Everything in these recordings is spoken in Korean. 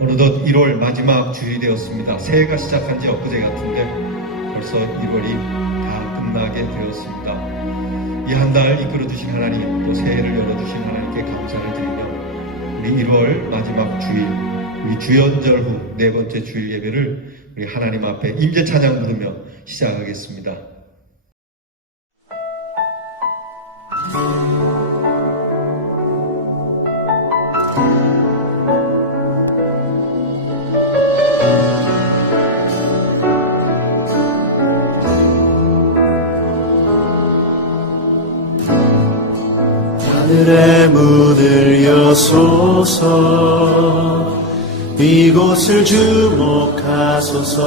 어느덧 1월 마지막 주일이 되었습니다. 새해가 시작한 지 엊그제 같은데 벌써 1월이 다 끝나게 되었습니다. 이 한 달 이끌어주신 하나님, 또 새해를 열어주신 하나님께 감사를 드리며 우리 1월 마지막 주일, 우리 주연절 후 네 번째 주일 예배를 우리 하나님 앞에 임재 찬양 부르며 시작하겠습니다. 하늘의 문을 여소서, 이곳을 주목하소서.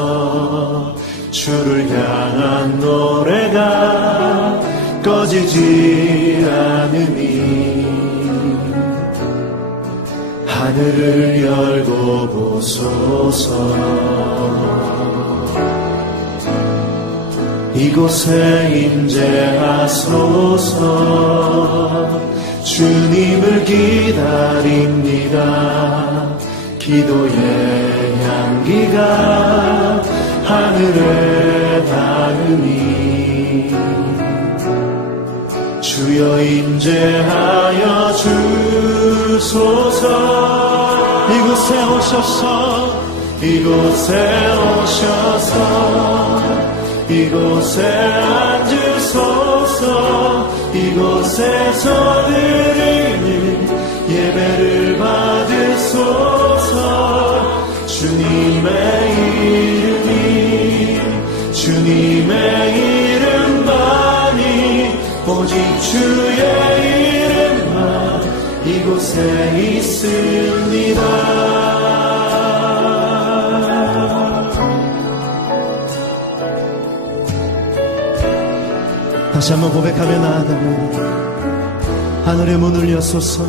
주를 향한 노래가 꺼지지 않으니 하늘을 열고 보소서. 이곳에 임재하소서. 주님을 기다립니다. 기도의 향기가 하늘에 닿으니 주여 임재하여 주소서. 이곳에 오셔서, 이곳에 오셔서, 이곳에 앉으소서. 이곳에서 드리는 예배를 받으소서. 주님의 이름만이, 오직 주의 이름만 이곳에 있습니다. 다시 한번 고백하며 나아가면, 하늘의 문을 여소서.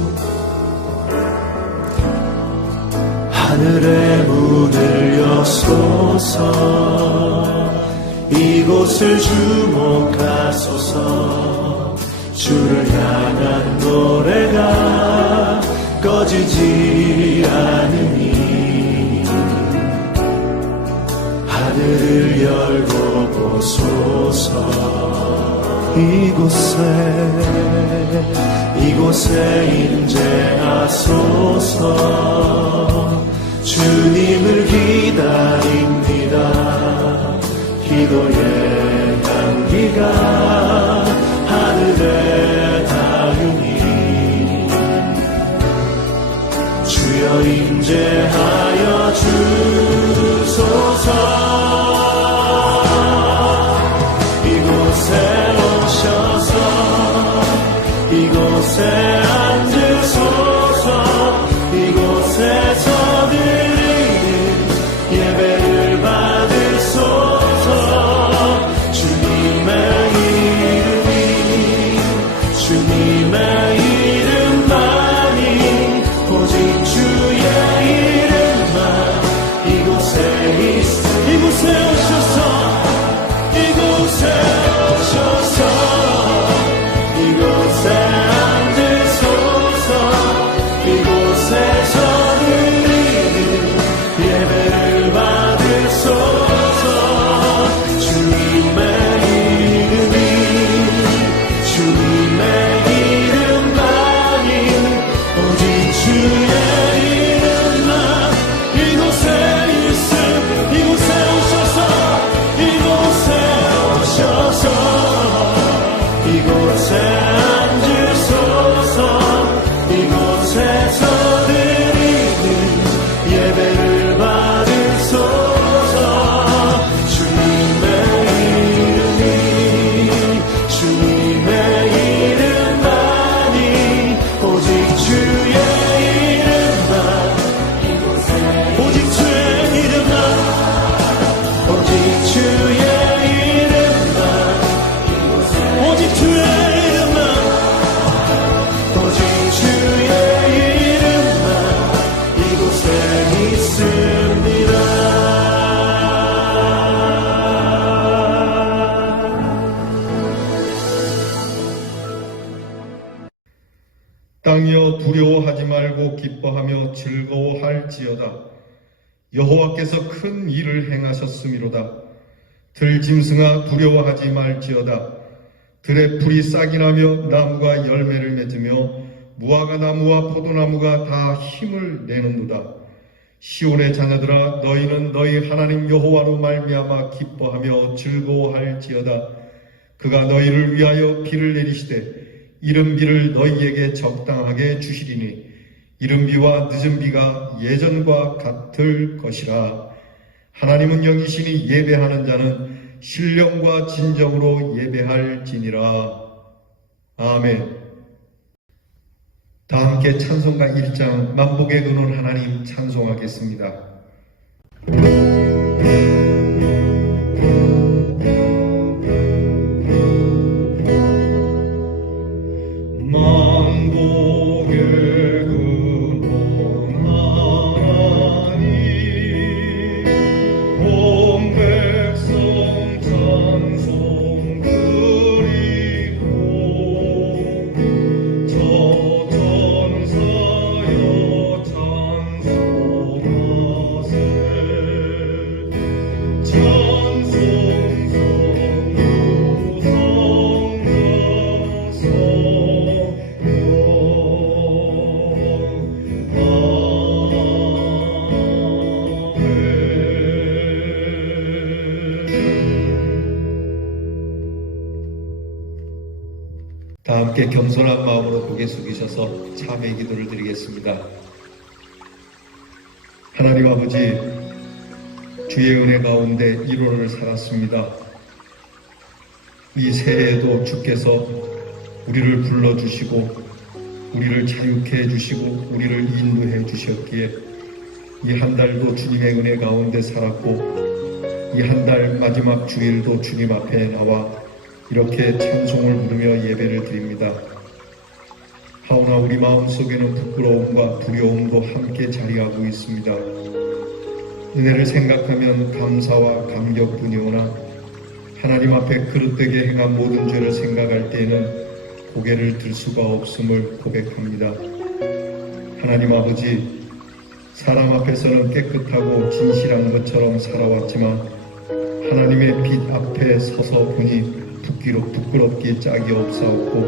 하늘의 문을 여소서. 이곳을 주목하소서. 주를 향한 노래가 꺼지지 않으니 하늘을 열고 보소서. 이곳에 임재하소서. 주님을 기다립니다. 기도의 향기가 하늘에 닿으니 주여 임재하여 주소서. 이곳에 앉으소서. 이곳에서 드리는 예배를 받으소서. 주님의 이름만이, 오직 주의 이름만 이곳에 이곳에 오셔서, 이곳에 오셔서, 이곳에 앉으소서. 이곳에서 드리는 예배를 받으소서. 주님의 이름만이, 오직 주의 이름만 이곳에 있음. 이곳에 오셔서, 이곳에 오셔서, 이곳에 앉으소서. 이곳에서 드리는 예배를 받으소서. 주님의 이름만이, 오직 주의 이름만 오직 주의 이름만, 오직 주의 이름만, 오직 주의 이름만, 오직 주의 이름만 이곳에 있습니다. 땅이여 두려워하지 말고 기뻐하며 즐거워할지어다. 여호와께서 큰 일을 행하셨음이로다. 들짐승아 두려워하지 말지어다. 들의 풀이 싹이 나며 나무가 열매를 맺으며 무화과 나무와 포도나무가 다 힘을 내는도다. 시온의 자녀들아 너희는 너희 하나님 여호와로 말미암아 기뻐하며 즐거워할지어다. 그가 너희를 위하여 비를 내리시되 이른 비를 너희에게 적당하게 주시리니 이른 비와 늦은 비가 예전과 같을 것이라. 하나님은 영이시니 예배하는 자는 신령과 진정으로 예배할지니라. 아멘. 다 함께 찬송가 1장 만복의 근원 하나님 찬송하겠습니다. 다 함께 겸손한 마음으로 고개 숙이셔서 참회 기도를 드리겠습니다. 하나님 아버지, 주의 은혜 가운데 1월을 살았습니다. 이 새해에도 주께서 우리를 불러주시고 우리를 자유케 해주시고 우리를 인도해 주셨기에 이 한 달도 주님의 은혜 가운데 살았고 이 한 달 마지막 주일도 주님 앞에 나와 이렇게 찬송을 부르며 예배를 드립니다. 하오나 우리 마음속에는 부끄러움과 두려움도 함께 자리하고 있습니다. 은혜를 생각하면 감사와 감격뿐이오나 하나님 앞에 그릇되게 행한 모든 죄를 생각할 때에는 고개를 들 수가 없음을 고백합니다. 하나님 아버지, 사람 앞에서는 깨끗하고 진실한 것처럼 살아왔지만 하나님의 빛 앞에 서서 보니 부끄럽기에 짝이 없사옵고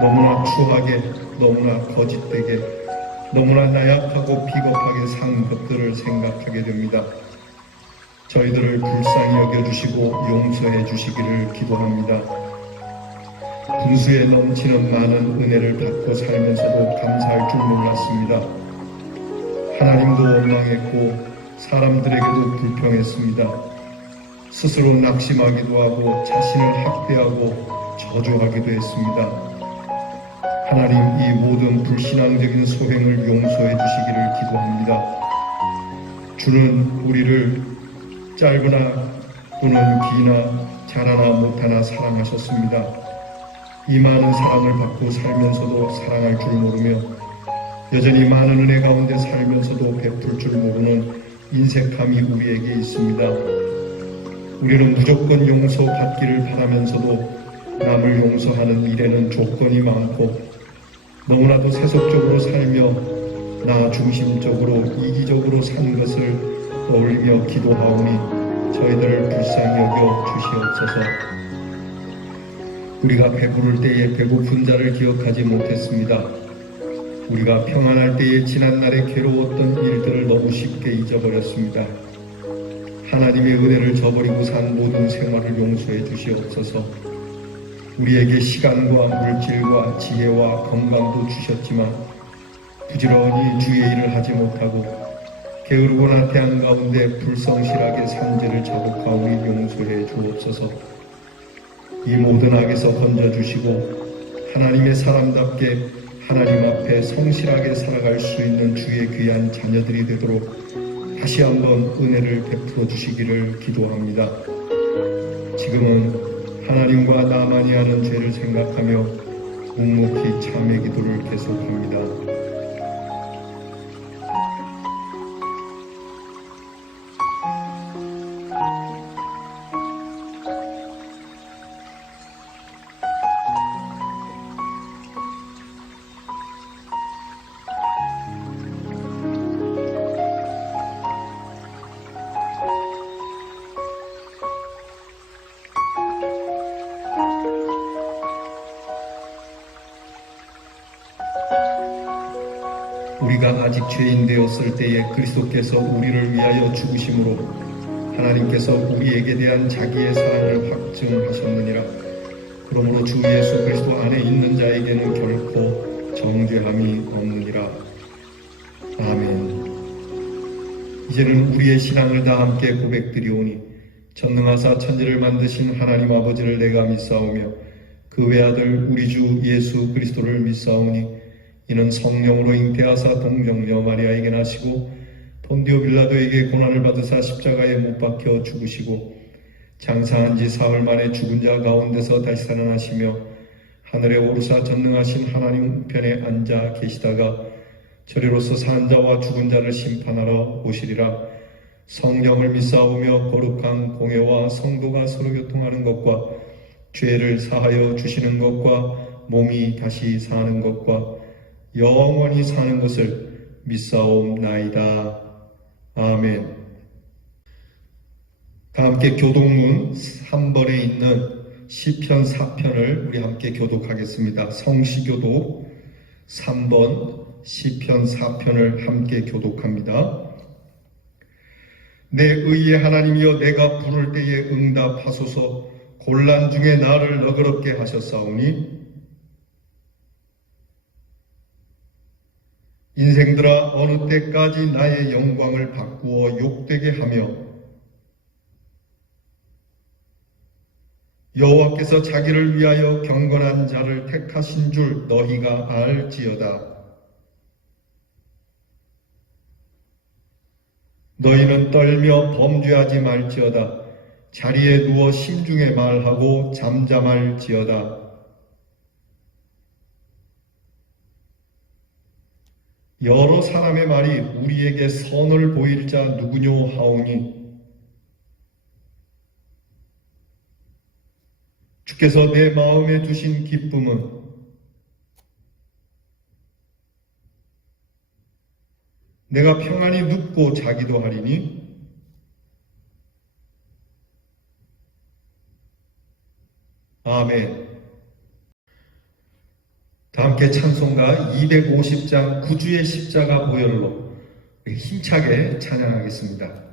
너무나 추하게, 너무나 거짓되게, 너무나 나약하고 비겁하게 산 것들을 생각하게 됩니다. 저희들을 불쌍히 여겨주시고 용서해 주시기를 기도합니다. 분수에 넘치는 많은 은혜를 받고 살면서도 감사할 줄 몰랐습니다. 하나님도 원망했고 사람들에게도 불평했습니다. 스스로 낙심하기도 하고 자신을 학대하고 저주하기도 했습니다. 하나님, 이 모든 불신앙적인 소행을 용서해 주시기를 기도합니다. 주는 우리를 짧으나 또는 기나 잘하나 못하나 사랑하셨습니다. 이 많은 사랑을 받고 살면서도 사랑할 줄 모르며 여전히 많은 은혜 가운데 살면서도 베풀 줄 모르는 인색함이 우리에게 있습니다. 우리는 무조건 용서받기를 바라면서도 남을 용서하는 일에는 조건이 많고 너무나도 세속적으로 살며 나 중심적으로 이기적으로 산 것을 떠올리며 기도하오니 저희들을 불쌍히 여겨 주시옵소서. 우리가 배부를 때에 배고픈 자를 기억하지 못했습니다. 우리가 평안할 때에 지난날에 괴로웠던 일들을 너무 쉽게 잊어버렸습니다. 하나님의 은혜를 저버리고 산 모든 생활을 용서해 주시옵소서. 우리에게 시간과 물질과 지혜와 건강도 주셨지만 부지런히 주의 일을 하지 못하고 게으르고 나태한 가운데 불성실하게 산죄를 자복하오니 용서해 주옵소서. 이 모든 악에서 건져주시고 하나님의 사람답게 하나님 앞에 성실하게 살아갈 수 있는 주의 귀한 자녀들이 되도록 다시 한번 은혜를 베풀어 주시기를 기도합니다. 지금은 하나님과 나만이 하는 죄를 생각하며 묵묵히 참회 기도를 계속합니다. 다 죄인 되었을 때에 그리스도께서 우리를 위하여 죽으심으로 하나님께서 우리에게 대한 자기의 사랑을 확증하셨느니라. 그러므로 주 예수 그리스도 안에 있는 자에게는 결코 정죄함이 없느니라. 아멘. 이제는 우리의 신앙을 다 함께 고백드리오니 전능하사 천지를 만드신 하나님 아버지를 내가 믿사오며 그 외아들 우리 주 예수 그리스도를 믿사오니 이는 성령으로 잉태하사 동정녀 마리아에게 나시고 본디오 빌라도에게 고난을 받으사 십자가에 못 박혀 죽으시고 장사한 지 사흘 만에 죽은 자 가운데서 다시 살아나시며 하늘에 오르사 전능하신 하나님 우편에 앉아 계시다가 저리로서 산 자와 죽은 자를 심판하러 오시리라. 성령을 믿사오며 거룩한 공예와 성도가 서로 교통하는 것과 죄를 사하여 주시는 것과 몸이 다시 사는 것과 영원히 사는 것을 믿사옵나이다. 아멘. 다 함께 교독문 3번에 있는 시편 4편을 우리 함께 교독하겠습니다. 성시교독 3번 시편 4편을 함께 교독합니다. 내 의의 하나님이여 내가 부를 때에 응답하소서. 곤란 중에 나를 너그럽게 하셨사오니 인생들아 어느 때까지 나의 영광을 바꾸어 욕되게 하며 여호와께서 자기를 위하여 경건한 자를 택하신 줄 너희가 알지어다. 너희는 떨며 범죄하지 말지어다. 자리에 누워 심중에 말하고 잠잠할지어다. 여러 사람의 말이 우리에게 선을 보일 자 누구뇨 하오니 주께서 내 마음에 두신 기쁨은 내가 평안히 눕고 자기도 하리니 아멘. 다 함께 찬송가 250장 구주의 십자가 보혈로 힘차게 찬양하겠습니다.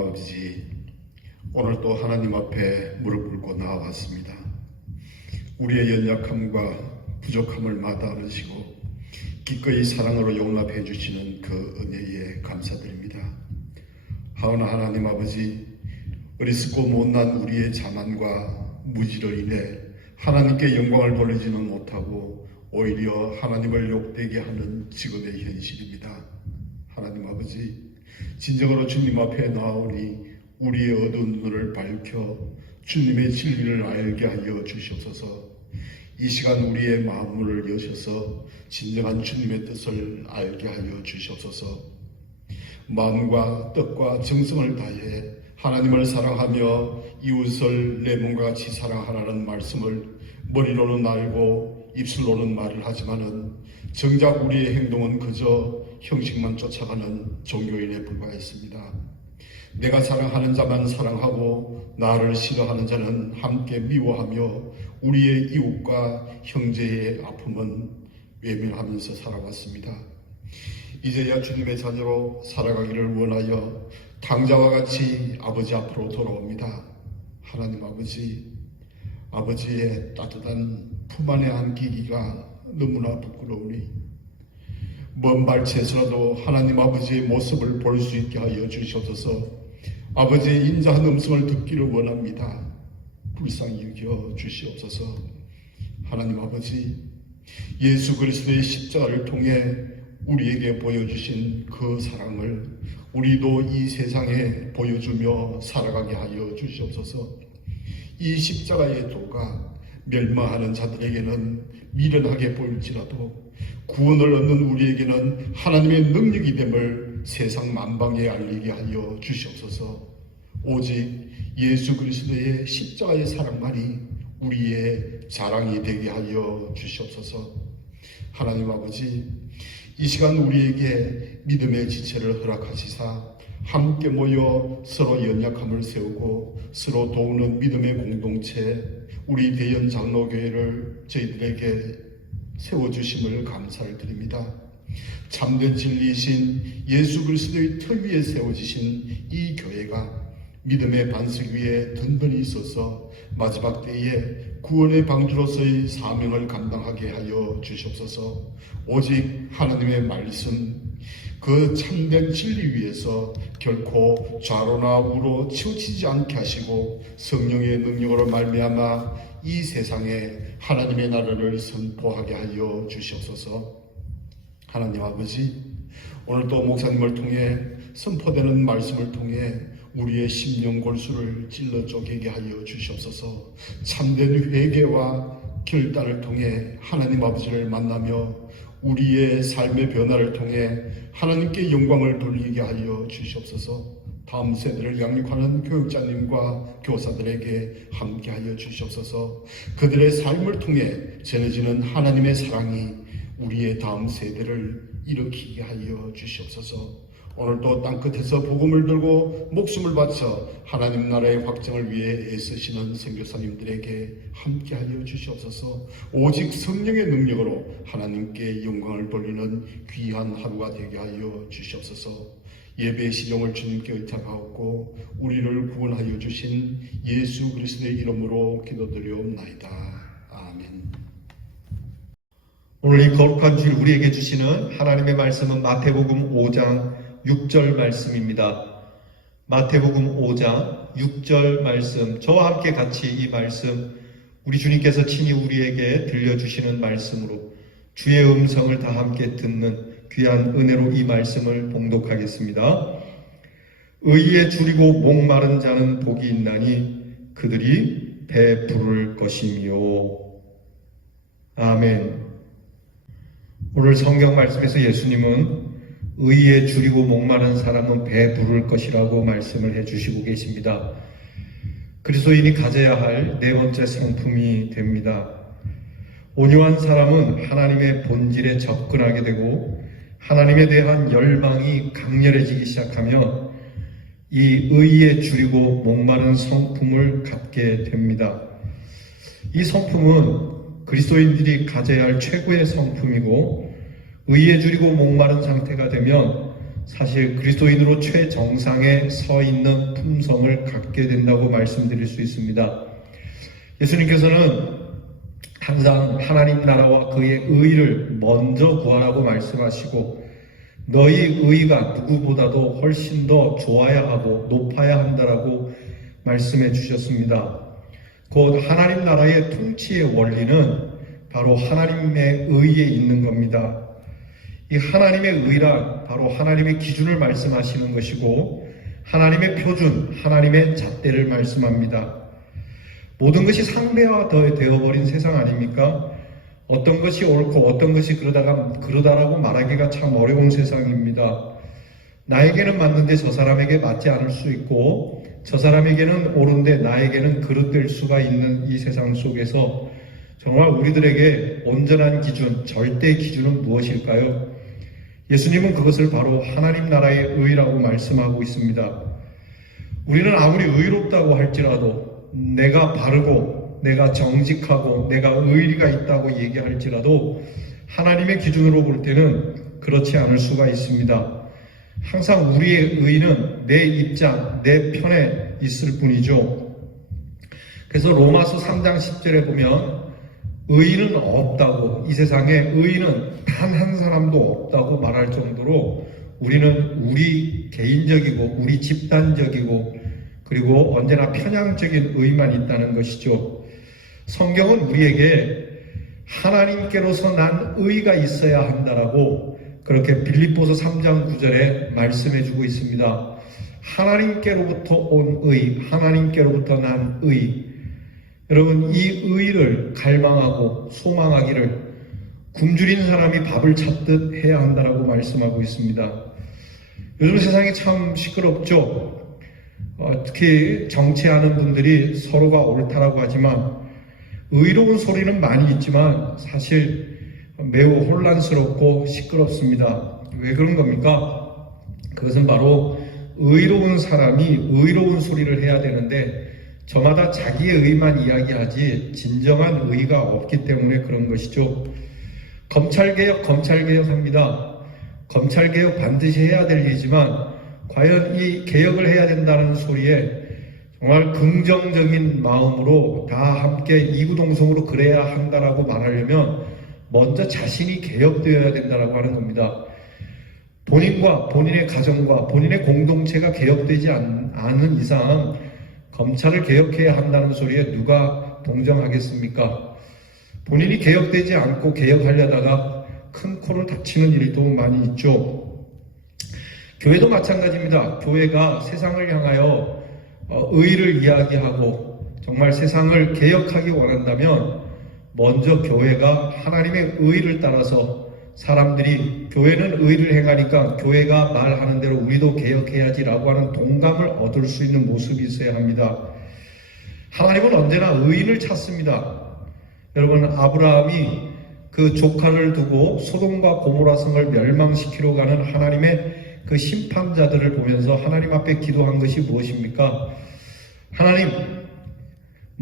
아버지, 오늘 또 하나님 앞에 무릎 꿇고 나아왔습니다. 우리의 연약함과 부족함을 마다하시고 기꺼이 사랑으로 용납해 주시는 그 은혜에 감사드립니다. 하오나 하나님 아버지, 어리석고 못난 우리의 자만과 무지로 인해 하나님께 영광을 돌리지는 못하고 오히려 하나님을 욕되게 하는 지금의 현실입니다. 하나님 아버지, 진정으로 주님 앞에 나오니 우리의 어두운 눈을 밝혀 주님의 진리를 알게 하여 주시옵소서. 이 시간 우리의 마음을 여셔서 진정한 주님의 뜻을 알게 하여 주시옵소서. 마음과 뜻과 정성을 다해 하나님을 사랑하며 이웃을 내 몸과 같이 사랑하라는 말씀을 머리로는 알고 입술로는 말을 하지만은 정작 우리의 행동은 그저 형식만 쫓아가는 종교인에 불과했습니다. 내가 사랑하는 자만 사랑하고 나를 싫어하는 자는 함께 미워하며 우리의 이웃과 형제의 아픔은 외면하면서 살아왔습니다. 이제야 주님의 자녀로 살아가기를 원하여 당자와 같이 아버지 앞으로 돌아옵니다. 하나님 아버지, 아버지의 따뜻한 품 안에 안기기가 너무나 부끄러우니 먼 발치에서라도 하나님 아버지의 모습을 볼 수 있게 하여 주시옵소서. 아버지의 인자한 음성을 듣기를 원합니다. 불쌍히 여겨 주시옵소서. 하나님 아버지, 예수 그리스도의 십자가를 통해 우리에게 보여주신 그 사랑을 우리도 이 세상에 보여주며 살아가게 하여 주시옵소서. 이 십자가의 도가 멸망하는 자들에게는 미련하게 보일지라도 구원을 얻는 우리에게는 하나님의 능력이 됨을 세상 만방에 알리게 하여 주시옵소서. 오직 예수 그리스도의 십자가의 사랑만이 우리의 자랑이 되게 하여 주시옵소서. 하나님 아버지, 이 시간 우리에게 믿음의 지체를 허락하시사 함께 모여 서로 연약함을 세우고 서로 도우는 믿음의 공동체 우리 대연 장로교회를 저희들에게 세워주심을 감사를 드립니다. 참된 진리이신 예수 그리스도의 터 위에 세워지신 이 교회가 믿음의 반석 위에 든든히 서서 마지막 때에 구원의 방주로서의 사명을 감당하게 하여 주시옵소서. 오직 하나님의 말씀, 그 참된 진리 위에서 결코 좌로나 우로 치우치지 않게 하시고 성령의 능력으로 말미암아 이 세상에 하나님의 나라를 선포하게 하여 주시옵소서. 하나님 아버지, 오늘도 목사님을 통해 선포되는 말씀을 통해 우리의 심령 골수를 찔러 쪼개게 하여 주시옵소서. 참된 회개와 결단을 통해 하나님 아버지를 만나며 우리의 삶의 변화를 통해 하나님께 영광을 돌리게 하여 주시옵소서. 다음 세대를 양육하는 교육자님과 교사들에게 함께 하여 주시옵소서. 그들의 삶을 통해 전해지는 하나님의 사랑이 우리의 다음 세대를 일으키게 하여 주시옵소서. 오늘도 땅끝에서 복음을 들고 목숨을 바쳐 하나님 나라의 확정을 위해 애쓰시는 선교사님들에게 함께하여 주시옵소서. 오직 성령의 능력으로 하나님께 영광을 돌리는 귀한 하루가 되게 하여 주시옵소서. 예배의 시종을 주님께 의탁하옵고 우리를 구원하여 주신 예수 그리스도의 이름으로 기도드리옵나이다. 아멘. 오늘 이 거룩한 주일 우리에게 주시는 하나님의 말씀은 마태복음 5장 6절 말씀입니다. 마태복음 5장 6절 말씀, 저와 함께 같이 이 말씀 우리 주님께서 친히 우리에게 들려주시는 말씀으로 주의 음성을 다 함께 듣는 귀한 은혜로 이 말씀을 봉독하겠습니다. 의에 줄이고 목마른 자는 복이 있나니 그들이 배부를 것이며. 아멘. 오늘 성경 말씀에서 예수님은 의에 줄이고 목마른 사람은 배부를 것이라고 말씀을 해주시고 계십니다. 그리스도인이 가져야 할 네 번째 성품이 됩니다. 온유한 사람은 하나님의 본질에 접근하게 되고 하나님에 대한 열망이 강렬해지기 시작하며 이 의에 줄이고 목마른 성품을 갖게 됩니다. 이 성품은 그리스도인들이 가져야 할 최고의 성품이고 의에 줄이고 목마른 상태가 되면 사실 그리스도인으로 최정상에 서 있는 품성을 갖게 된다고 말씀드릴 수 있습니다. 예수님께서는 항상 하나님 나라와 그의 의를 먼저 구하라고 말씀하시고 너희 의가 누구보다도 훨씬 더 좋아야 하고 높아야 한다라고 말씀해 주셨습니다. 곧 하나님 나라의 통치의 원리는 바로 하나님의 의에 있는 겁니다. 이 하나님의 의란 바로 하나님의 기준을 말씀하시는 것이고 하나님의 표준, 하나님의 잣대를 말씀합니다. 모든 것이 상대화되어버린 세상 아닙니까? 어떤 것이 옳고 어떤 것이 그러다라고 말하기가 참 어려운 세상입니다. 나에게는 맞는데 저 사람에게 맞지 않을 수 있고 저 사람에게는 옳은데 나에게는 그릇될 수가 있는 이 세상 속에서 정말 우리들에게 온전한 기준, 절대 기준은 무엇일까요? 예수님은 그것을 바로 하나님 나라의 의라고 말씀하고 있습니다. 우리는 아무리 의롭다고 할지라도 내가 바르고 내가 정직하고 내가 의리가 있다고 얘기할지라도 하나님의 기준으로 볼 때는 그렇지 않을 수가 있습니다. 항상 우리의 의는 내 입장, 내 편에 있을 뿐이죠. 그래서 로마서 3장 10절에 보면 의인은 없다고, 이 세상에 의인은 단 한 사람도 없다고 말할 정도로 우리는 우리 개인적이고 우리 집단적이고 그리고 언제나 편향적인 의만 있다는 것이죠. 성경은 우리에게 하나님께로서 난 의가 있어야 한다라고 그렇게 빌립보서 3장 9절에 말씀해 주고 있습니다. 하나님께로부터 온 의, 하나님께로부터 난 의. 여러분, 이 의를 갈망하고 소망하기를 굶주린 사람이 밥을 찾듯 해야 한다라고 말씀하고 있습니다. 요즘 세상이 참 시끄럽죠. 특히 정치하는 분들이 서로가 옳다라고 하지만 의로운 소리는 많이 있지만 사실 매우 혼란스럽고 시끄럽습니다. 왜 그런 겁니까? 그것은 바로 의로운 사람이 의로운 소리를 해야 되는데 저마다 자기의 의만 이야기하지 진정한 의가 없기 때문에 그런 것이죠. 검찰개혁 합니다. 검찰개혁 반드시 해야 될 일이지만 과연 이 개혁을 해야 된다는 소리에 정말 긍정적인 마음으로 다 함께 이구동성으로 그래야 한다라고 말하려면 먼저 자신이 개혁되어야 된다라고 하는 겁니다. 본인과 본인의 가정과 본인의 공동체가 개혁되지 않은 이상 검찰을 개혁해야 한다는 소리에 누가 동정하겠습니까? 본인이 개혁되지 않고 개혁하려다가 큰 코를 다치는 일도 많이 있죠. 교회도 마찬가지입니다. 교회가 세상을 향하여 의를 이야기하고 정말 세상을 개혁하기 원한다면 먼저 교회가 하나님의 의를 따라서 사람들이 교회는 의를 행하니까 교회가 말하는 대로 우리도 개혁해야지라고 하는 동감을 얻을 수 있는 모습이 있어야 합니다. 하나님은 언제나 의인을 찾습니다. 여러분, 아브라함이 그 조카를 두고 소돔과 고모라 성을 멸망시키러 가는 하나님의 그 심판자들을 보면서 하나님 앞에 기도한 것이 무엇입니까? 하나님,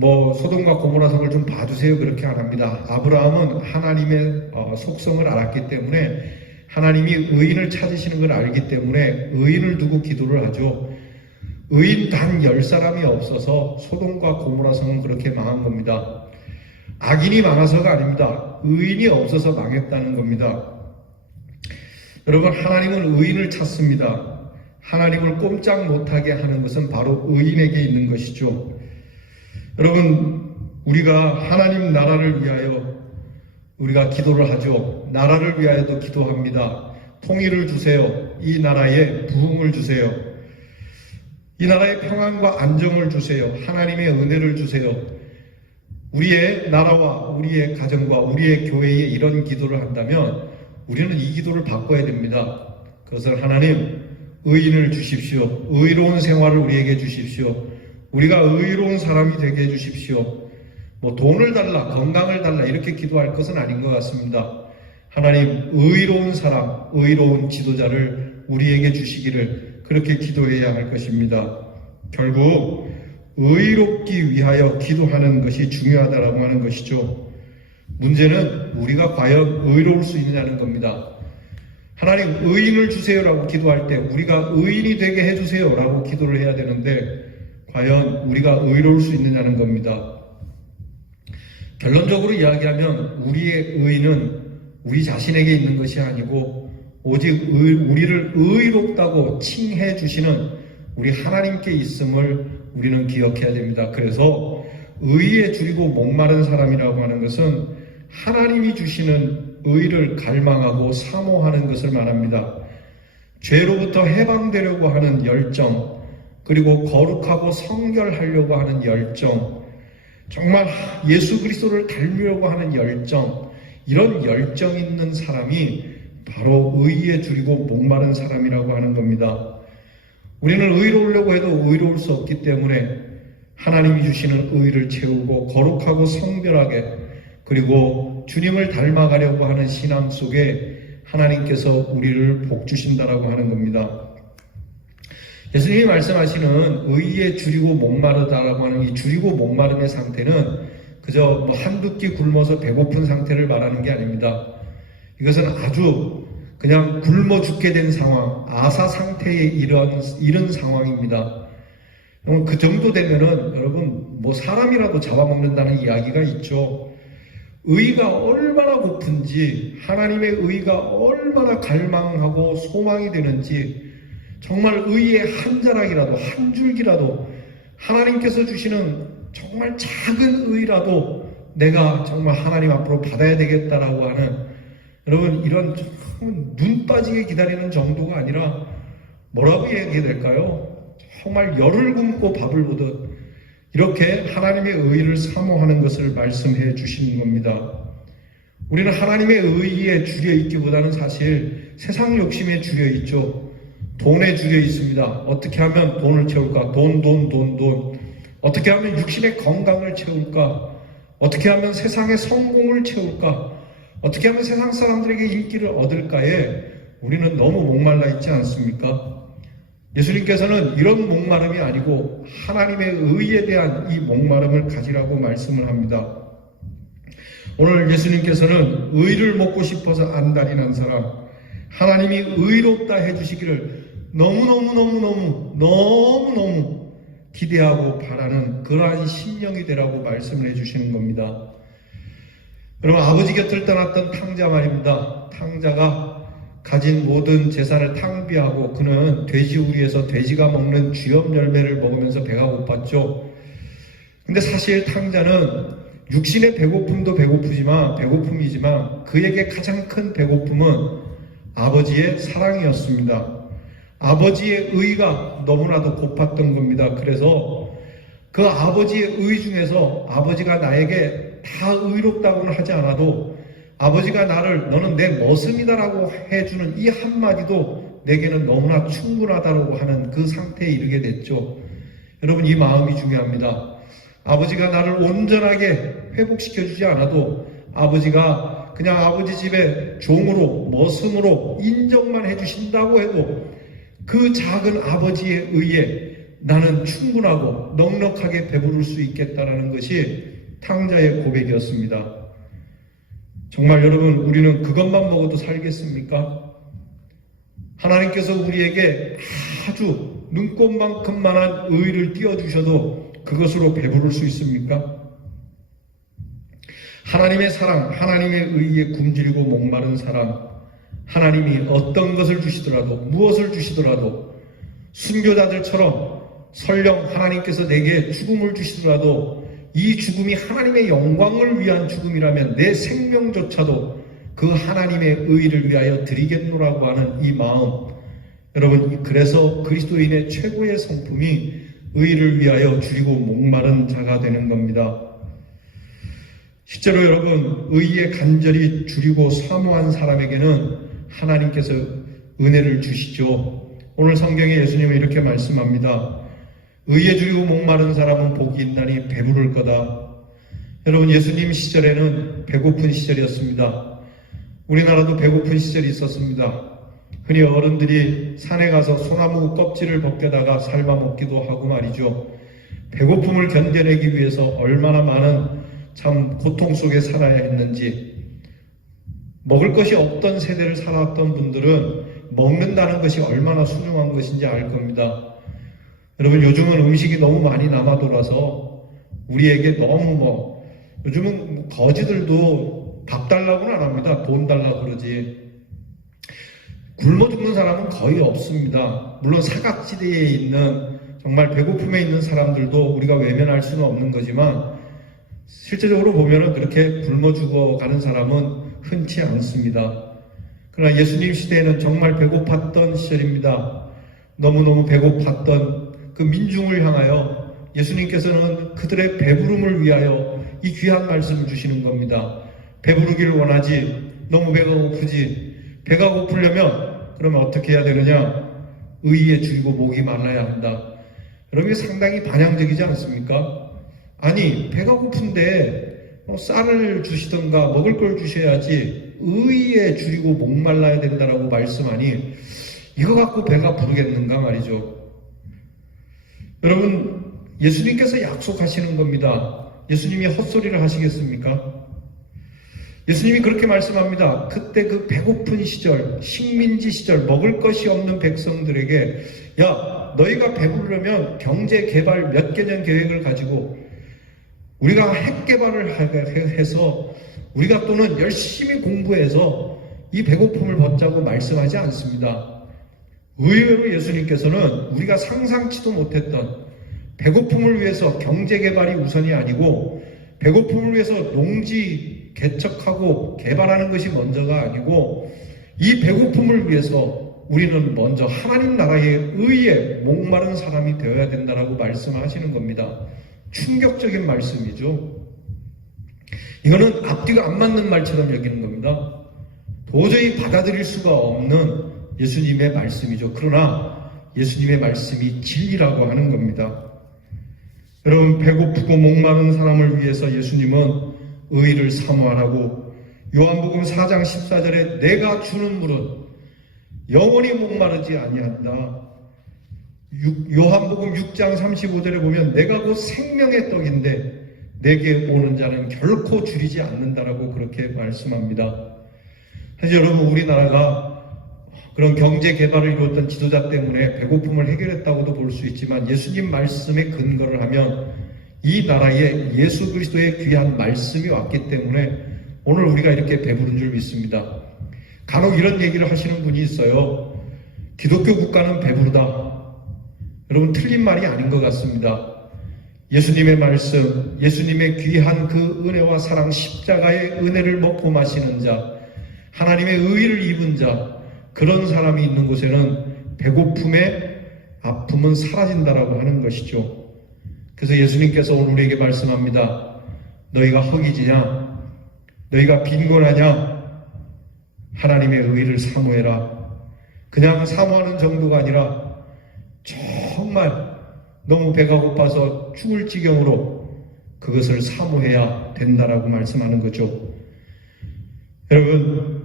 소돔과 고모라 성을 좀 봐주세요. 그렇게 안 합니다. 아브라함은 하나님의 속성을 알았기 때문에 하나님이 의인을 찾으시는 걸 알기 때문에 의인을 두고 기도를 하죠. 의인 단 10사람이 없어서 소돔과 고모라 성은 그렇게 망한 겁니다. 악인이 많아서가 아닙니다. 의인이 없어서 망했다는 겁니다. 여러분, 하나님은 의인을 찾습니다. 하나님을 꼼짝 못하게 하는 것은 바로 의인에게 있는 것이죠. 여러분, 우리가 하나님 나라를 위하여 우리가 기도를 하죠. 나라를 위하여도 기도합니다. 통일을 주세요. 이 나라에 부흥을 주세요. 이 나라에 평안과 안정을 주세요. 하나님의 은혜를 주세요. 우리의 나라와 우리의 가정과 우리의 교회에 이런 기도를 한다면 우리는 이 기도를 바꿔야 됩니다. 그것은 하나님, 의인을 주십시오. 의로운 생활을 우리에게 주십시오. 우리가 의로운 사람이 되게 해주십시오. 돈을 달라, 건강을 달라 이렇게 기도할 것은 아닌 것 같습니다. 하나님, 의로운 사람, 의로운 지도자를 우리에게 주시기를 그렇게 기도해야 할 것입니다. 결국 의롭기 위하여 기도하는 것이 중요하다라고 하는 것이죠. 문제는 우리가 과연 의로울 수 있느냐는 겁니다. 하나님 의인을 주세요라고 기도할 때 우리가 의인이 되게 해주세요라고 기도를 해야 되는데 과연 우리가 의로울 수 있느냐는 겁니다. 결론적으로 이야기하면 우리의 의인은 우리 자신에게 있는 것이 아니고 오직 우리를 의롭다고 칭해 주시는 우리 하나님께 있음을 우리는 기억해야 됩니다. 그래서 의에 줄이고 목마른 사람이라고 하는 것은 하나님이 주시는 의를 갈망하고 사모하는 것을 말합니다. 죄로부터 해방되려고 하는 열정, 그리고 거룩하고 성결하려고 하는 열정, 정말 예수 그리스도를 닮으려고 하는 열정, 이런 열정 있는 사람이 바로 의에 줄이고 목마른 사람이라고 하는 겁니다. 우리는 의로우려고 해도 의로울 수 없기 때문에 하나님이 주시는 의를 채우고 거룩하고 성별하게 그리고 주님을 닮아가려고 하는 신앙 속에 하나님께서 우리를 복주신다라고 하는 겁니다. 예수님이 말씀하시는 의에 줄이고 목마르다라고 하는 이 줄이고 목마름의 상태는 그저 한두 끼 굶어서 배고픈 상태를 말하는 게 아닙니다. 이것은 아주 그냥 굶어 죽게 된 상황, 아사 상태에 이른 상황입니다. 그 정도 되면은 여러분 사람이라도 잡아먹는다는 이야기가 있죠. 의가 얼마나 고픈지, 하나님의 의가 얼마나 갈망하고 소망이 되는지, 정말 의의 한 자락이라도 한 줄기라도 하나님께서 주시는 정말 작은 의라도 내가 정말 하나님 앞으로 받아야 되겠다라고 하는, 여러분 이런 눈 빠지게 기다리는 정도가 아니라 뭐라고 얘기해야 될까요? 정말 열을 굶고 밥을 보듯 이렇게 하나님의 의를 사모하는 것을 말씀해 주시는 겁니다. 우리는 하나님의 의에 줄여 있기보다는 사실 세상 욕심에 줄여 있죠. 돈에 줄여 있습니다. 어떻게 하면 돈을 채울까? 돈. 어떻게 하면 육신의 건강을 채울까? 어떻게 하면 세상의 성공을 채울까? 어떻게 하면 세상 사람들에게 인기를 얻을까에 우리는 너무 목말라 있지 않습니까? 예수님께서는 이런 목마름이 아니고 하나님의 의에 대한 이 목마름을 가지라고 말씀을 합니다. 오늘 예수님께서는 의를 먹고 싶어서 안달이 난 사람, 하나님이 의롭다 해주시기를 너무너무 기대하고 바라는 그러한 심령이 되라고 말씀을 해주시는 겁니다. 여러분, 아버지 곁을 떠났던 탕자 말입니다. 탕자가 가진 모든 재산을 탕비하고 그는 돼지우리에서 돼지가 먹는 쥐염 열매를 먹으면서 배가 고팠죠. 근데 사실 탕자는 육신의 배고픔도 배고픔이지만 그에게 가장 큰 배고픔은 아버지의 사랑이었습니다. 아버지의 의가 너무나도 고팠던 겁니다. 그래서 그 아버지의 의 중에서 아버지가 나에게 다 의롭다고는 하지 않아도 아버지가 나를 너는 내 머슴이다라고 해주는 이 한마디도 내게는 너무나 충분하다고 하는 그 상태에 이르게 됐죠. 여러분, 이 마음이 중요합니다. 아버지가 나를 온전하게 회복시켜주지 않아도 아버지가 그냥 아버지 집에 종으로 머슴으로 인정만 해주신다고 해도 그 작은 아버지의 의에 나는 충분하고 넉넉하게 배부를 수 있겠다라는 것이 탕자의 고백이었습니다. 정말 여러분, 우리는 그것만 먹어도 살겠습니까? 하나님께서 우리에게 아주 눈꽃만큼만한 의를 띄워주셔도 그것으로 배부를 수 있습니까? 하나님의 사랑, 하나님의 의에 굶주리고 목마른 사람, 하나님이 어떤 것을 주시더라도 무엇을 주시더라도 순교자들처럼 설령 하나님께서 내게 죽음을 주시더라도 이 죽음이 하나님의 영광을 위한 죽음이라면 내 생명조차도 그 하나님의 의를 위하여 드리겠노라고 하는 이 마음, 여러분, 그래서 그리스도인의 최고의 성품이 의를 위하여 줄이고 목마른 자가 되는 겁니다. 실제로 여러분, 의에 간절히 줄이고 사모한 사람에게는 하나님께서 은혜를 주시죠. 오늘 성경에 예수님은 이렇게 말씀합니다. 의에 줄이고 목마른 사람은 복이 있나니 배부를 거다. 여러분, 예수님 시절에는 배고픈 시절이었습니다. 우리나라도 배고픈 시절이 있었습니다. 흔히 어른들이 산에 가서 소나무 껍질을 벗겨다가 삶아 먹기도 하고 말이죠. 배고픔을 견뎌내기 위해서 얼마나 많은 참 고통 속에 살아야 했는지, 먹을 것이 없던 세대를 살았던 분들은 먹는다는 것이 얼마나 소중한 것인지 알 겁니다. 여러분, 요즘은 음식이 너무 많이 남아 돌아서 우리에게 너무 요즘은 거지들도 밥 달라고는 안 합니다. 돈 달라고 그러지. 굶어 죽는 사람은 거의 없습니다. 물론 사각지대에 있는 정말 배고픔에 있는 사람들도 우리가 외면할 수는 없는 거지만 실제적으로 보면은 그렇게 굶어 죽어가는 사람은 흔치 않습니다. 그러나 예수님 시대에는 정말 배고팠던 시절입니다. 너무너무 배고팠던 그 민중을 향하여 예수님께서는 그들의 배부름을 위하여 이 귀한 말씀을 주시는 겁니다. 배부르기를 원하지, 너무 배가 고프지. 배가 고프려면 그러면 어떻게 해야 되느냐? 의에 줄이고 목이 말라야 한다. 여러분, 이게 상당히 반향적이지 않습니까? 아니, 배가 고픈데 쌀을 주시던가 먹을 걸 주셔야지 의에 줄이고 목말라야 된다라고 말씀하니 이거 갖고 배가 부르겠는가 말이죠. 여러분, 예수님께서 약속하시는 겁니다. 예수님이 헛소리를 하시겠습니까? 예수님이 그렇게 말씀합니다. 그때 그 배고픈 시절, 식민지 시절, 먹을 것이 없는 백성들에게 야, 너희가 배부르려면 경제 개발 몇 개년 계획을 가지고 우리가 핵 개발을 해서 우리가 또는 열심히 공부해서 이 배고픔을 벗자고 말씀하지 않습니다. 의외로 예수님께서는 우리가 상상치도 못했던 배고픔을 위해서 경제 개발이 우선이 아니고 배고픔을 위해서 농지 개척하고 개발하는 것이 먼저가 아니고 이 배고픔을 위해서 우리는 먼저 하나님 나라의 의에 목마른 사람이 되어야 된다라고 말씀하시는 겁니다. 충격적인 말씀이죠. 이거는 앞뒤가 안 맞는 말처럼 여기는 겁니다. 도저히 받아들일 수가 없는 예수님의 말씀이죠. 그러나 예수님의 말씀이 진리라고 하는 겁니다. 여러분, 배고프고 목마른 사람을 위해서 예수님은 의를 사모하라고 요한복음 4장 14절에 내가 주는 물은 영원히 목마르지 아니한다. 요한복음 6장 35절에 보면 내가 곧 생명의 떡인데 내게 오는 자는 결코 줄이지 않는다라고 그렇게 말씀합니다. 사실 여러분, 우리나라가 그런 경제 개발을 이루었던 지도자 때문에 배고픔을 해결했다고도 볼 수 있지만 예수님 말씀에 근거를 하면 이 나라에 예수 그리스도의 귀한 말씀이 왔기 때문에 오늘 우리가 이렇게 배부른 줄 믿습니다. 간혹 이런 얘기를 하시는 분이 있어요. 기독교 국가는 배부르다. 여러분, 틀린 말이 아닌 것 같습니다. 예수님의 말씀, 예수님의 귀한 그 은혜와 사랑, 십자가의 은혜를 먹고 마시는 자, 하나님의 의를 입은 자, 그런 사람이 있는 곳에는 배고픔의 아픔은 사라진다라고 하는 것이죠. 그래서 예수님께서 오늘 우리에게 말씀합니다. 너희가 허기지냐? 너희가 빈곤하냐? 하나님의 의를 사모해라. 그냥 사모하는 정도가 아니라 정말 너무 배가 고파서 죽을 지경으로 그것을 사모해야 된다라고 말씀하는 거죠. 여러분,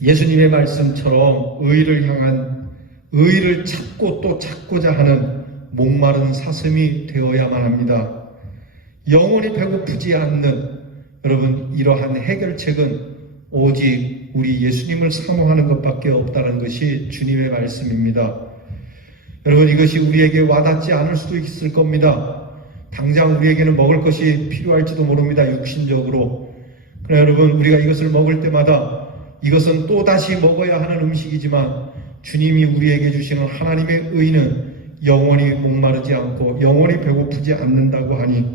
예수님의 말씀처럼 의를 향한, 의를 찾고 또 찾고자 하는 목마른 사슴이 되어야만 합니다. 영원히 배고프지 않는, 여러분, 이러한 해결책은 오직 우리 예수님을 사모하는 것밖에 없다는 것이 주님의 말씀입니다. 여러분, 이것이 우리에게 와닿지 않을 수도 있을 겁니다. 당장 우리에게는 먹을 것이 필요할지도 모릅니다. 육신적으로. 그러나 여러분, 우리가 이것을 먹을 때마다 이것은 또다시 먹어야 하는 음식이지만 주님이 우리에게 주시는 하나님의 의는 영원히 목마르지 않고 영원히 배고프지 않는다고 하니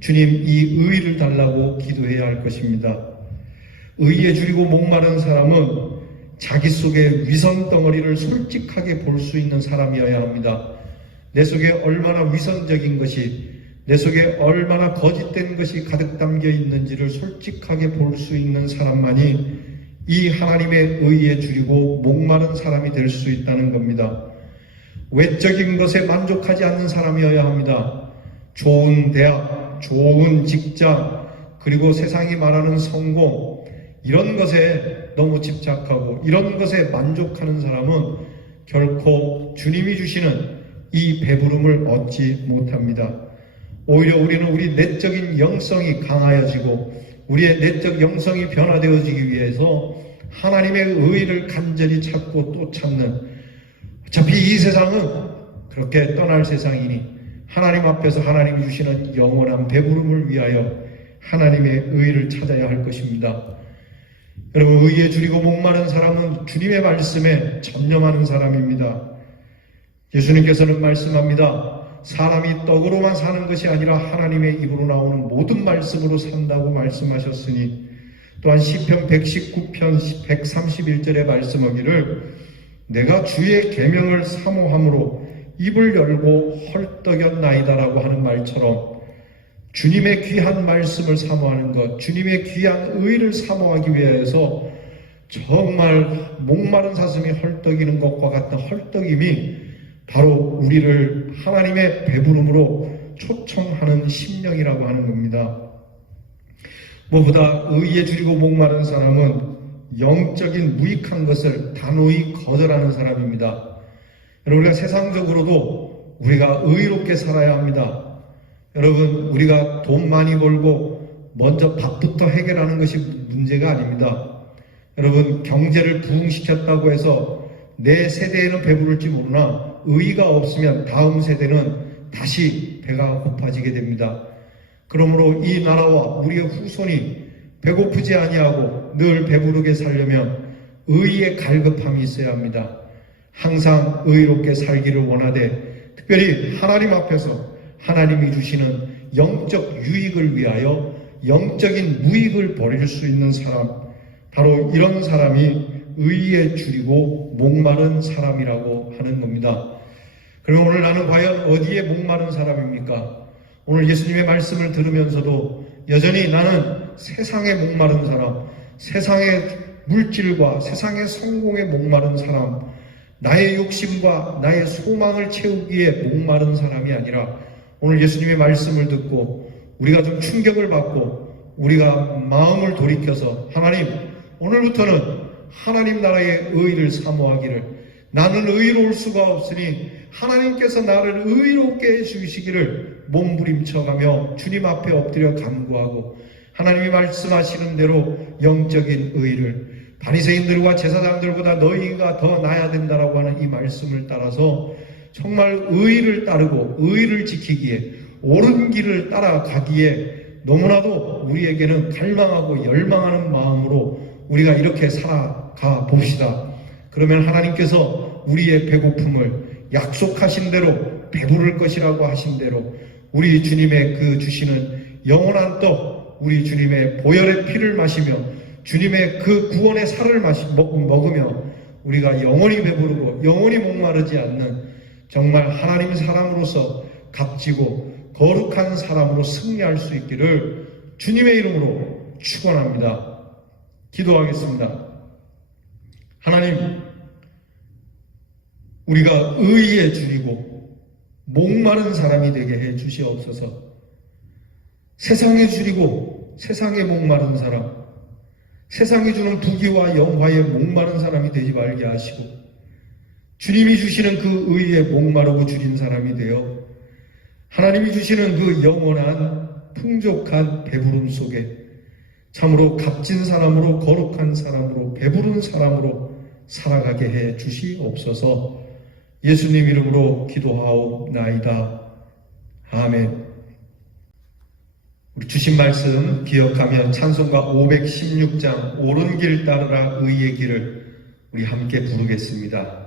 주님, 이 의를 달라고 기도해야 할 것입니다. 의에 줄이고 목마른 사람은 자기 속의 위선 덩어리를 솔직하게 볼 수 있는 사람이어야 합니다. 내 속에 얼마나 위선적인 것이, 내 속에 얼마나 거짓된 것이 가득 담겨 있는지를 솔직하게 볼 수 있는 사람만이 이 하나님의 의에 줄이고 목마른 사람이 될 수 있다는 겁니다. 외적인 것에 만족하지 않는 사람이어야 합니다. 좋은 대학, 좋은 직장, 그리고 세상이 말하는 성공, 이런 것에 너무 집착하고 이런 것에 만족하는 사람은 결코 주님이 주시는 이 배부름을 얻지 못합니다. 오히려 우리는 우리 내적인 영성이 강하여지고 우리의 내적 영성이 변화되어지기 위해서 하나님의 의를 간절히 찾고 또 찾는, 어차피 이 세상은 그렇게 떠날 세상이니 하나님 앞에서 하나님이 주시는 영원한 배부름을 위하여 하나님의 의를 찾아야 할 것입니다. 여러분, 의에 줄이고 목마른 사람은 주님의 말씀에 전념하는 사람입니다. 예수님께서는 말씀합니다. 사람이 떡으로만 사는 것이 아니라 하나님의 입으로 나오는 모든 말씀으로 산다고 말씀하셨으니, 또한 시편 119편 131절에 말씀하기를 내가 주의 계명을 사모함으로 입을 열고 헐떡였나이다라고 하는 말처럼 주님의 귀한 말씀을 사모하는 것, 주님의 귀한 의를 사모하기 위해서 정말 목마른 사슴이 헐떡이는 것과 같은 헐떡임이 바로 우리를 하나님의 배부름으로 초청하는 심령이라고 하는 겁니다. 무엇보다 의에 줄이고 목마른 사람은 영적인 무익한 것을 단호히 거절하는 사람입니다. 여러분, 우리가 세상적으로도 우리가 의롭게 살아야 합니다. 여러분, 우리가 돈 많이 벌고 먼저 밥부터 해결하는 것이 문제가 아닙니다. 여러분, 경제를 부흥시켰다고 해서 내 세대에는 배부를지 모르나 의의가 없으면 다음 세대는 다시 배가 고파지게 됩니다. 그러므로 이 나라와 우리의 후손이 배고프지 아니하고 늘 배부르게 살려면 의의의 갈급함이 있어야 합니다. 항상 의롭게 살기를 원하되, 특별히 하나님 앞에서 하나님이 주시는 영적 유익을 위하여 영적인 무익을 버릴 수 있는 사람, 바로 이런 사람이 의에 줄이고 목마른 사람이라고 하는 겁니다. 그러면 오늘 나는 과연 어디에 목마른 사람입니까? 오늘 예수님의 말씀을 들으면서도 여전히 나는 세상에 목마른 사람, 세상의 물질과 세상의 성공에 목마른 사람, 나의 욕심과 나의 소망을 채우기에 목마른 사람이 아니라, 오늘 예수님의 말씀을 듣고 우리가 좀 충격을 받고 우리가 마음을 돌이켜서 하나님, 오늘부터는 하나님 나라의 의를 사모하기를, 나는 의로울 수가 없으니 하나님께서 나를 의롭게 해주시기를 몸부림쳐가며 주님 앞에 엎드려 간구하고, 하나님이 말씀하시는 대로 영적인 의를, 바리새인들과 제사장들보다 너희가 더 나아야 된다라고 하는 이 말씀을 따라서 정말 의를 따르고 의를 지키기에, 옳은 길을 따라가기에 너무나도 우리에게는 갈망하고 열망하는 마음으로 우리가 이렇게 살아가 봅시다. 그러면 하나님께서 우리의 배고픔을 약속하신 대로, 배부를 것이라고 하신 대로, 우리 주님의 그 주시는 영원한 떡, 우리 주님의 보혈의 피를 마시며 주님의 그 구원의 살을 먹으며 우리가 영원히 배부르고 영원히 목마르지 않는 정말 하나님 사람으로서 값지고 거룩한 사람으로 승리할 수 있기를 주님의 이름으로 축원합니다. 기도하겠습니다. 하나님, 우리가 의에 줄이고 목마른 사람이 되게 해 주시옵소서. 세상에 줄이고 세상에 목마른 사람, 세상이 주는 부귀와 영화에 목마른 사람이 되지 말게 하시고, 주님이 주시는 그 의에 목마르고 줄인 사람이 되어 하나님이 주시는 그 영원한 풍족한 배부름 속에 참으로 값진 사람으로, 거룩한 사람으로, 배부른 사람으로 살아가게 해 주시옵소서. 예수님 이름으로 기도하옵나이다. 아멘. 우리 주신 말씀 기억하며 찬송가 516장 옳은 길 따르라 의의 길을 우리 함께 부르겠습니다.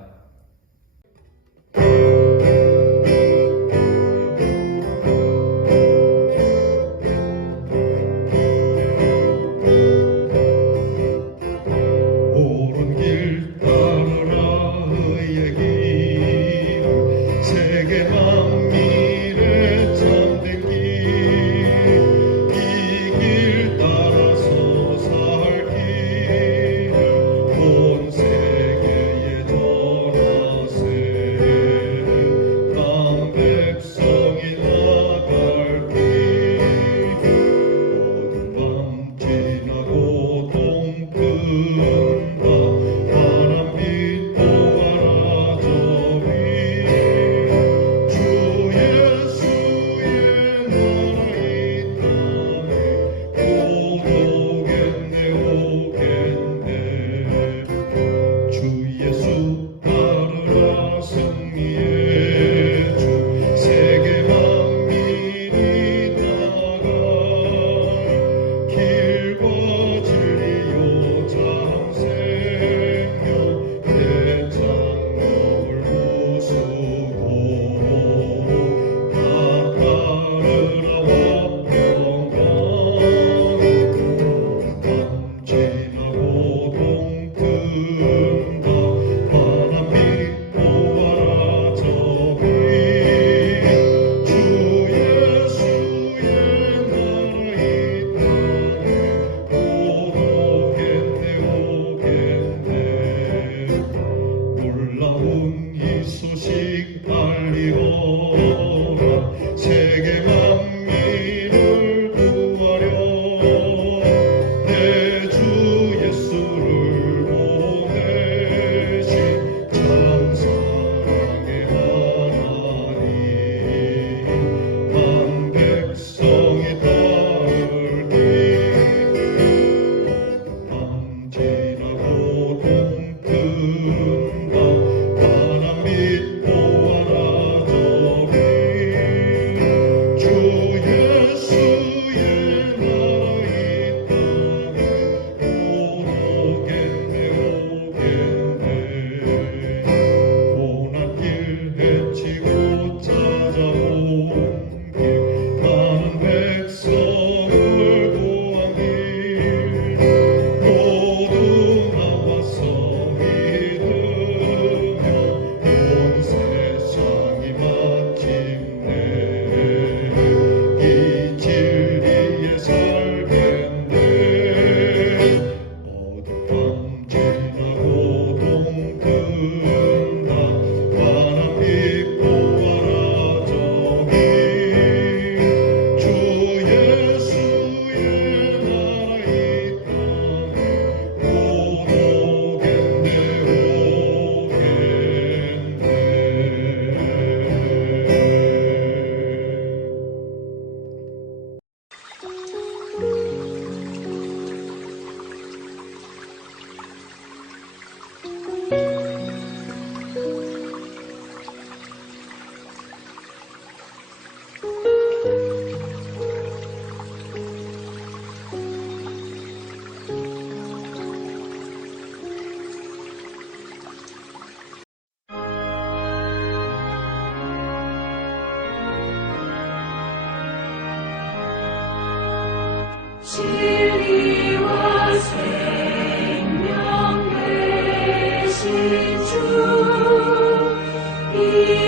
온 세계에 전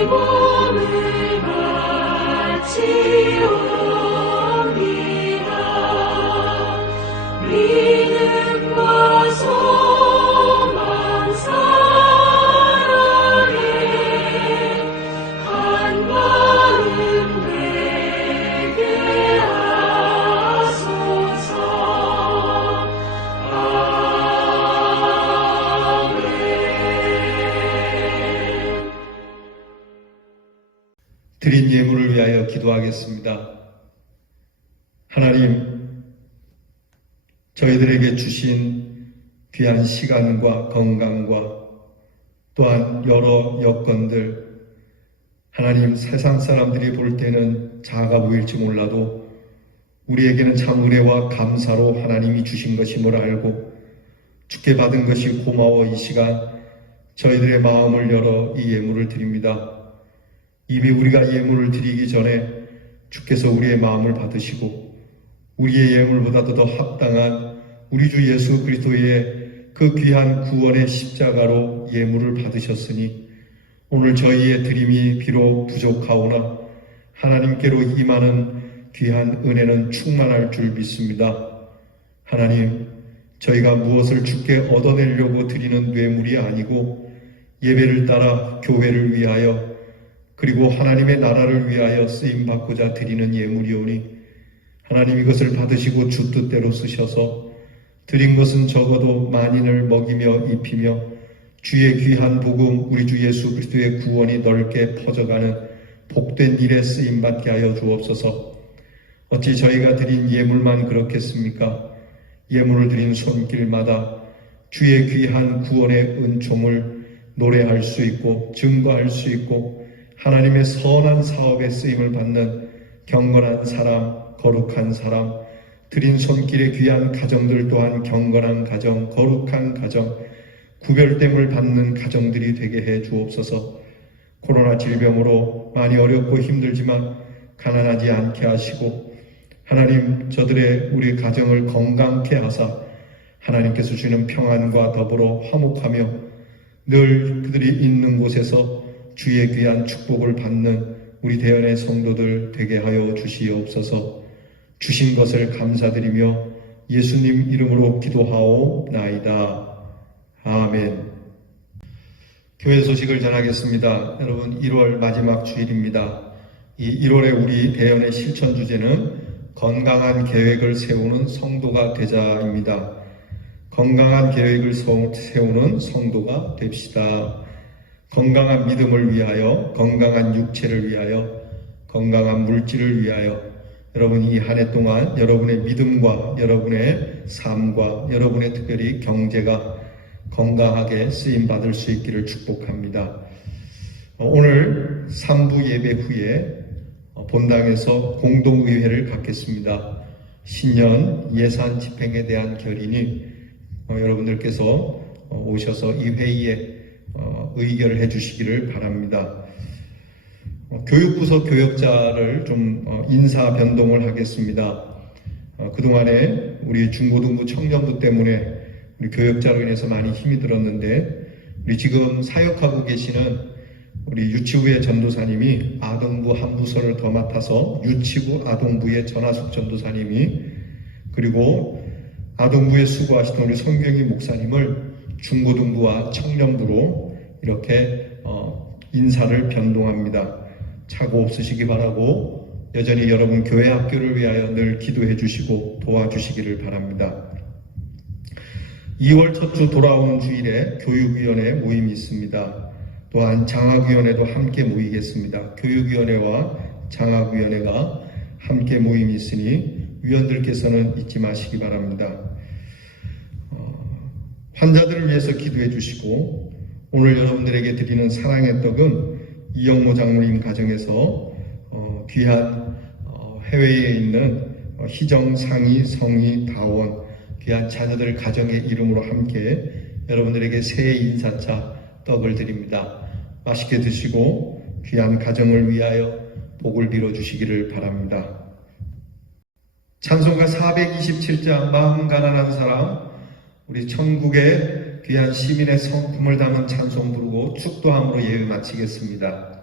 몸을 바치옵니다. 믿음과 소망 사랑에 한 마음 되게 하소서. 아멘. 드린 예물을 위하여 기도하겠습니다. 하나님, 저희들에게 주신 귀한 시간과 건강과 또한 여러 여건들, 하나님, 세상 사람들이 볼 때는 작아 보일지 몰라도 우리에게는 참 은혜와 감사로 하나님이 주신 것임을 알고 주께 받은 것이 고마워 이 시간 저희들의 마음을 열어 이 예물을 드립니다. 이미 우리가 예물을 드리기 전에 주께서 우리의 마음을 받으시고 우리의 예물보다도 더 합당한 우리 주 예수 그리스도의 그 귀한 구원의 십자가로 예물을 받으셨으니 오늘 저희의 드림이 비록 부족하오나 하나님께로 임하는 귀한 은혜는 충만할 줄 믿습니다. 하나님, 저희가 무엇을 주께 얻어내려고 드리는 뇌물이 아니고 예배를 따라 교회를 위하여 그리고 하나님의 나라를 위하여 쓰임받고자 드리는 예물이오니 하나님 이것을 받으시고 주 뜻대로 쓰셔서 드린 것은 적어도 만인을 먹이며 입히며 주의 귀한 복음 우리 주 예수 그리스도의 구원이 넓게 퍼져가는 복된 일에 쓰임받게 하여 주옵소서. 어찌 저희가 드린 예물만 그렇겠습니까? 예물을 드린 손길마다 주의 귀한 구원의 은총을 노래할 수 있고 증거할 수 있고 하나님의 선한 사업에 쓰임을 받는 경건한 사람, 거룩한 사람, 드린 손길의 귀한 가정들 또한 경건한 가정, 거룩한 가정, 구별됨을 받는 가정들이 되게 해 주옵소서. 코로나 질병으로 많이 어렵고 힘들지만 가난하지 않게 하시고 하나님 저들의 우리 가정을 건강케 하사 하나님께서 주시는 평안과 더불어 화목하며 늘 그들이 있는 곳에서 주의 귀한 축복을 받는 우리 대연의 성도들 되게 하여 주시옵소서. 주신 것을 감사드리며 예수님 이름으로 기도하옵나이다. 아멘. 교회 소식을 전하겠습니다. 여러분 1월 마지막 주일입니다. 이 1월에 우리 대연의 실천 주제는 건강한 계획을 세우는 성도가 되자입니다. 건강한 계획을 세우는 성도가 됩시다. 건강한 믿음을 위하여, 건강한 육체를 위하여, 건강한 물질을 위하여 여러분 이 한 해 동안 여러분의 믿음과 여러분의 삶과 여러분의 특별히 경제가 건강하게 쓰임받을 수 있기를 축복합니다. 오늘 3부 예배 후에 본당에서 공동의회를 갖겠습니다. 신년 예산 집행에 대한 결의니 여러분들께서 오셔서 이 회의에 의결을 해주시기를 바랍니다. 교육부서 교역자를 좀 인사 변동을 하겠습니다. 그동안에 우리 중고등부 청년부 때문에 우리 교역자로 인해서 많이 힘이 들었는데 우리 지금 사역하고 계시는 우리 유치부의 전도사님이 아동부 한 부서를 더 맡아서 유치부 아동부의 전하숙 전도사님이 그리고 아동부에 수고하시던 우리 성경희 목사님을 중고등부와 청년부로 이렇게 인사를 변동합니다. 착오 없으시기 바라고 여전히 여러분 교회 학교를 위하여 늘 기도해 주시고 도와주시기를 바랍니다. 2월 첫 주 돌아오는 주일에 교육위원회 모임이 있습니다. 또한 장학위원회도 함께 모이겠습니다. 교육위원회와 장학위원회가 함께 모임이 있으니 위원들께서는 잊지 마시기 바랍니다. 환자들을 위해서 기도해 주시고 오늘 여러분들에게 드리는 사랑의 떡은 이영모 장로님 가정에서 귀한 해외에 있는 희정, 상희, 성희, 다원 귀한 자녀들 가정의 이름으로 함께 여러분들에게 새해 인사차 떡을 드립니다. 맛있게 드시고 귀한 가정을 위하여 복을 빌어주시기를 바랍니다. 찬송가 427장 마음 가난한 사람 우리 천국의 귀한 시민의 성품을 담은 찬송 부르고 축도함으로 예배 마치겠습니다.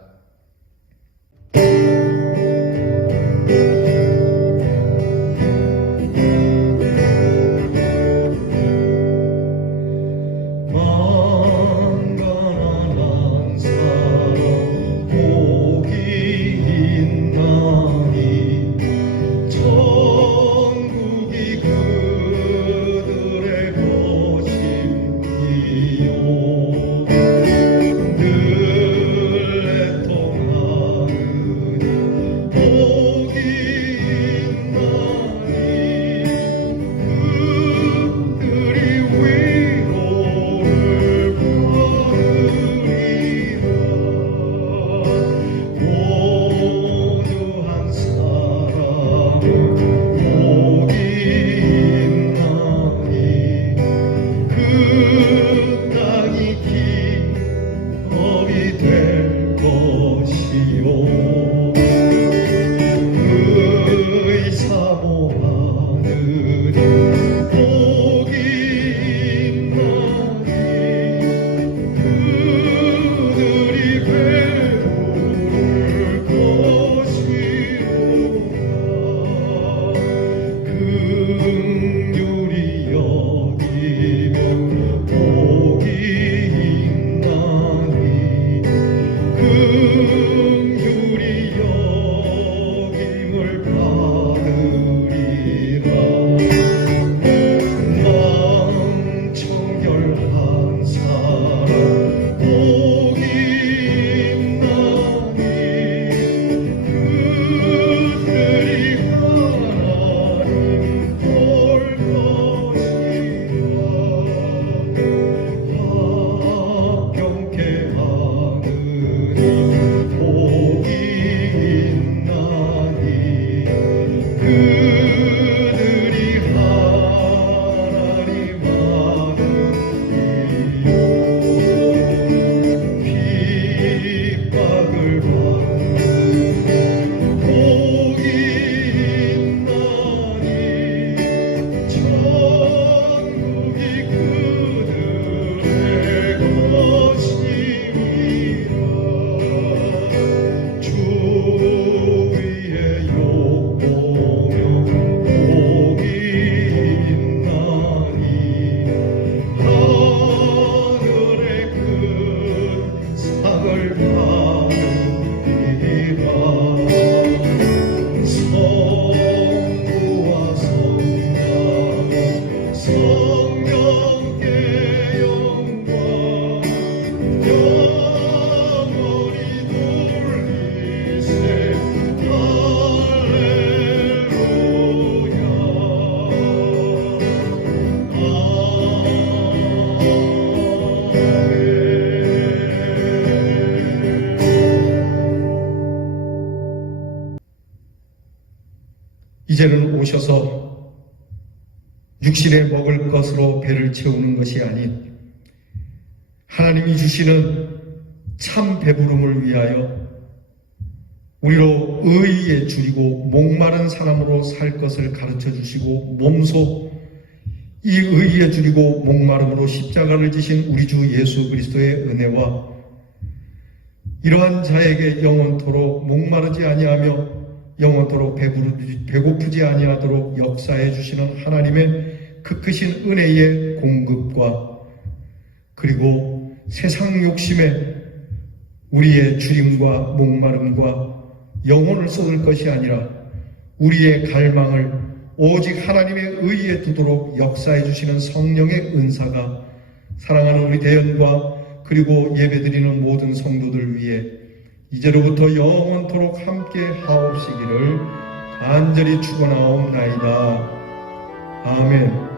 만간한 사람 복이 있나니 천국이 그들의 것임이요 늘 애통하느니 복이 있나니 그들이 위로를 받으리라 고주한 사람은 복이 있나니 그 땅이 기업이 될 것이요 의사모하느니 복이 있나니 그들이 배울 것이로다 긍휼히 여기며 복이 있나니 긍휼히 여김을 받으리라 망청결한 사람 복이 있나니 그들이 하나님 볼 것이라 화평케 하느니 복이 있나니 그들이 하나님 아들이요 핍박을 받는 복이 있나니 천국이 그들의 것이니라 주 위에 욕보며 복이 있나니 하늘의 큰 상을 받으리라 성부와 성자와 성령께 영광 영원히 돌리세 이제는 오셔서 육신에 먹을 것으로 배를 채우는 것이 아닌 하나님이 주시는 참 배부름을 위하여 우리로 의에 줄이고 목마른 사람으로 살 것을 가르쳐 주시고 몸소 이 의에 줄이고 목마름으로 십자가를 지신 우리 주 예수 그리스도의 은혜와 이러한 자에게 영원토록 목마르지 아니하며 영원토록 배고프지 아니하도록 역사해 주시는 하나님의 그 크신 은혜의 공급과 그리고 세상 욕심에 우리의 주림과 목마름과 영혼을 쏟을 것이 아니라 우리의 갈망을 오직 하나님의 의에 두도록 역사해 주시는 성령의 은사가 사랑하는 우리 대연과 그리고 예배드리는 모든 성도들 위해 이제로부터 영원토록 함께 하옵시기를 간절히 축원하옵나이다. 아멘.